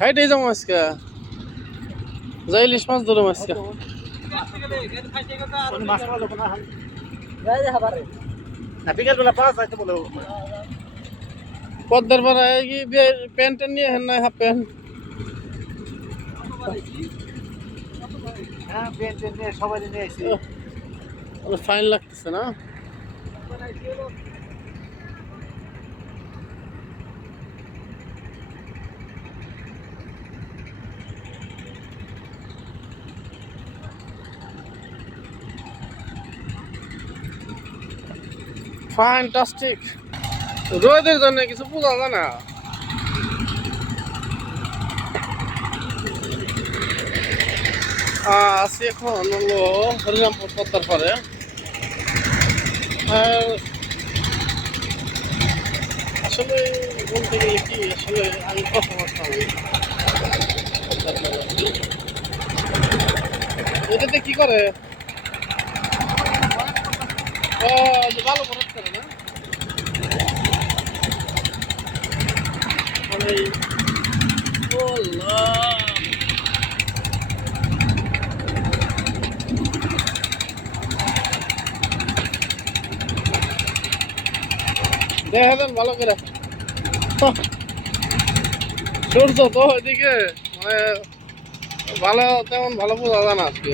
হাইটাই যাব আজকে। যাই ইলিশ মাছ ধরুম আজকে। পদ্মার পাড়ায় কি প্যান্ট নিয়ে হেন না হাফ প্যান্ট? হ্যাঁ ফাইন লাগতেছে না? ফ্যান্টাস্টিক রোদের জন্য কিছু বোঝা যায় না। আছি এখন হলো হরিরামপুর পদ্মার পরে আর আসলে বলতে গেলে কি, আসলে আমি প্রথম। এটাতে কি করে? ভালো করে। না এই- ও আল্লাহ দেখা দেন ভালো করে সূর্য তো ওইদিকে মানে ভালো, তেমন ভালো বোঝা যায় না আজকে।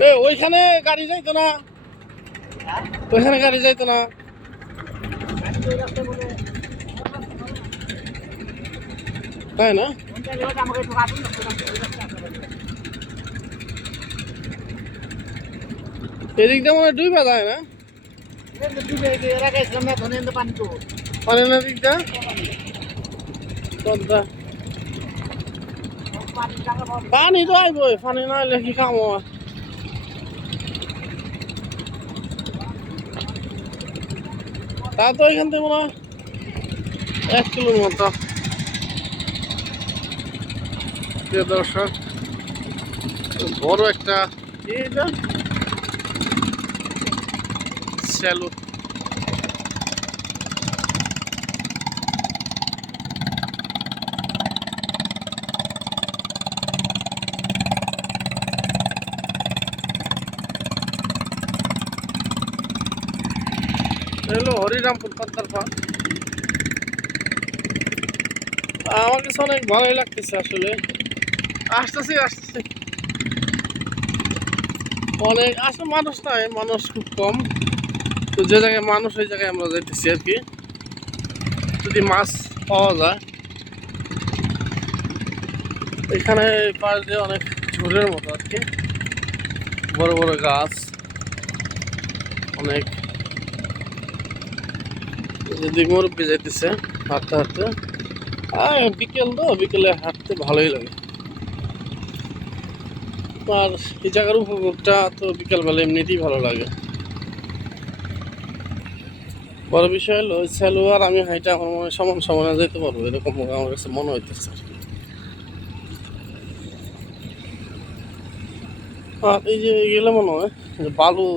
এ, ওইখানে গাড়ি যাইতো না। ওইখানে গাড়ি যাইতো না। তাই না? এদিক দিয়ে মনে ডুইবা যায় না? পানি না দিক পদ্মা। পানি তো আইবই, পানি না হলে কি কাম হয়? তা তো এখান থেকে মনে হয় এক কিলোর মতো। প্রিয় দর্শক বড় একটা কি এটা স্যালু হলো হরিরামপুর পদ্মার পা আমার কাছে অনেক ভালোই লাগতেছে আসলে। আসতেছি আসতেছি। অনেক, আসলে মানুষ নাই, মানুষ খুব কম। তো যে জায়গায় মানুষ, ওই জায়গায় আমরা যাইতেছি আর কি। যদি মাছ পাওয়া যায়। এখানে পাশ দিয়ে অনেক ঝোরের মতো আর কি। বড় বড় গাছ। অনেক যদি মুরব্বী যাইতেছে, হাঁটতে হাঁটতে আর বিকেল তো, বিকেলে হাঁটতে ভালোই লাগে। আর এই জায়গার উপভোগটা তো বিকেলবেলা এমনিতেই ভালো লাগে। বড় বিষয় হলো স্যালো আর আমি হাইটা আমার মনে সমান সমানে যেতে পারব, এরকম আমার কাছে মনে হইতেছে আর আর এই যে গেলে মনে হয় যে বালু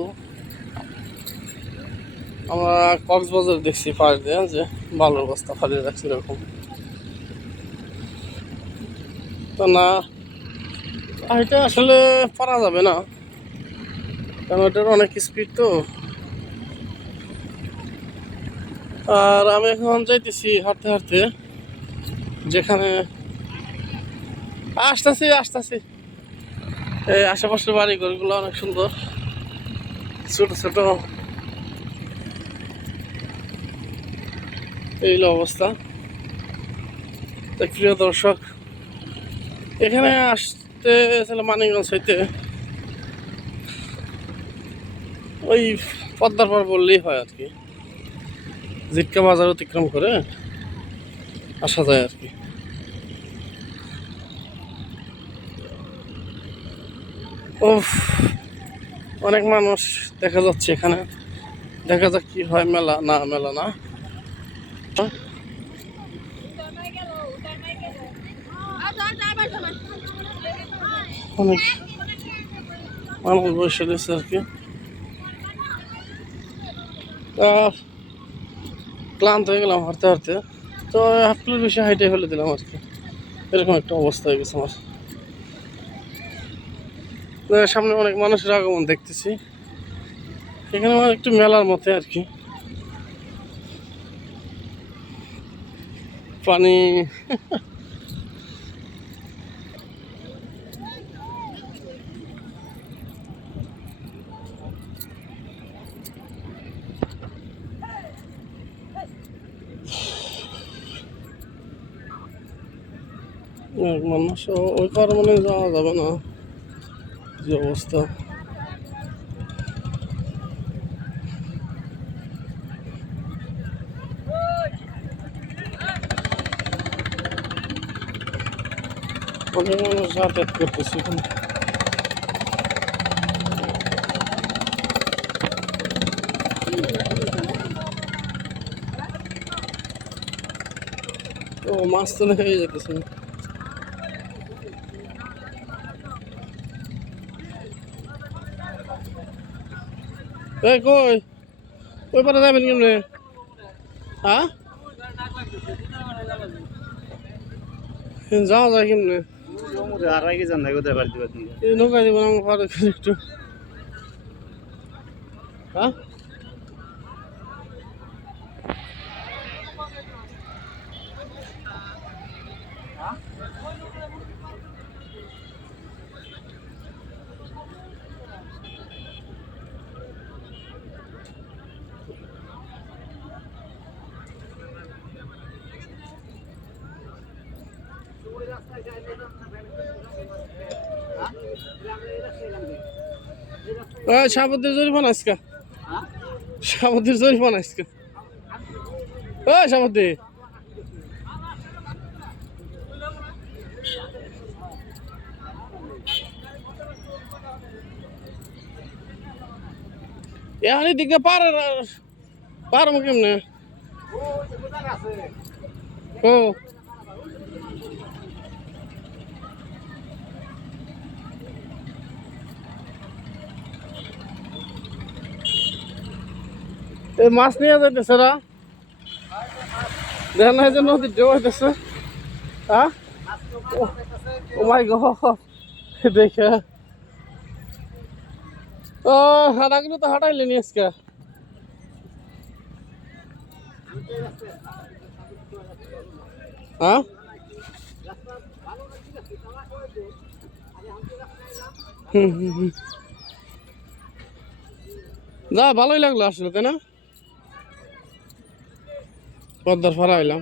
আমরা কক্সবাজার দেখছি পাশ দিয়ে, যে বালুর বস্তা ফালিয়ে রাখছি এরকম তো না এটা আসলে পারা যাবে না। কারণ ওটার অনেক স্পিড তো। আর আমি এখন যাইতেছি হাঁটতে হাঁটতে, যেখানে আসতেছি আসতেছি। এই আশেপাশের বাড়িঘরগুলো অনেক সুন্দর। ছোট ছোট। এই অবস্থা। প্রিয় দর্শক, এখানে আসতে আসলে মানিকগঞ্জ হইতে ওই পদ্মার পর বললেই হয় আর কি। জিটকা বাজার অতিক্রম করে আসা যায় আর কি। উফ, অনেক মানুষ দেখা যাচ্ছে এখানে। দেখা যাক কি হয়, মেলা না মেলা না। অনেক মানুষ বসে রয়েছে আর কি। ক্লান্ত হয়ে গেলাম হাঁটতে হাঁটতে। তো হাফ বেশি হাইটে ফেলে দিলাম আর কি। এরকম একটা অবস্থা হয়ে গেছে আমার। সামনে অনেক মানুষের আগমন দেখতেছি। এখানে আমার একটু মেলার মতে আর কি। পানি অনেক মানুষ ওই পার মানে যাওয়া যাবে না। যে অবস্থা? অনেক মানুষ যাতায়াত করতেছে এখানে। মাছ তো দেখা যেতেছে এই কই? ওই পারে যাবেন কেমনে? হ্যাঁ যাওয়া যায় কেমনে? আর আগে যান না কোথায় বাড়ি দিবা তুমি এই নৌকা দিব আমার পারে একটু। হ্যাঁ ওই সাবুদ্দের জরিমানা আজকে সাবুদ্দের জরিমানা আজকে ওই সাবুদ্দি এখানে দিকে পারে পারব কেমনে ও এই মাছ নিয়ে যাইতেছে না। দেখেন এই যে নদীর ঢেউ হইতেছে। হ্যাঁ ও মাই গড, দেখে। ও হাঁটাগুলো তো হাঁটাইলেনি আজকে। হ্যাঁ হুম হুম হুম। না, ভালোই লাগল আসলে, তাই না? পদ্মার ফাড়া হইলাম।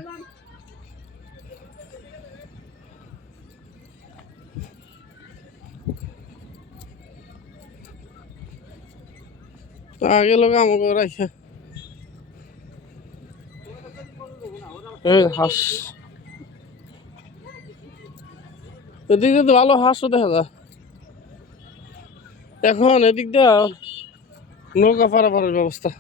আগে লোক আমাকে রাখে হাঁস। এদিক দিয়ে তো ভালো হাঁসও দেখা যায়। এখন এদিক দিয়ে নৌকা পারাপারের ব্যবস্থা।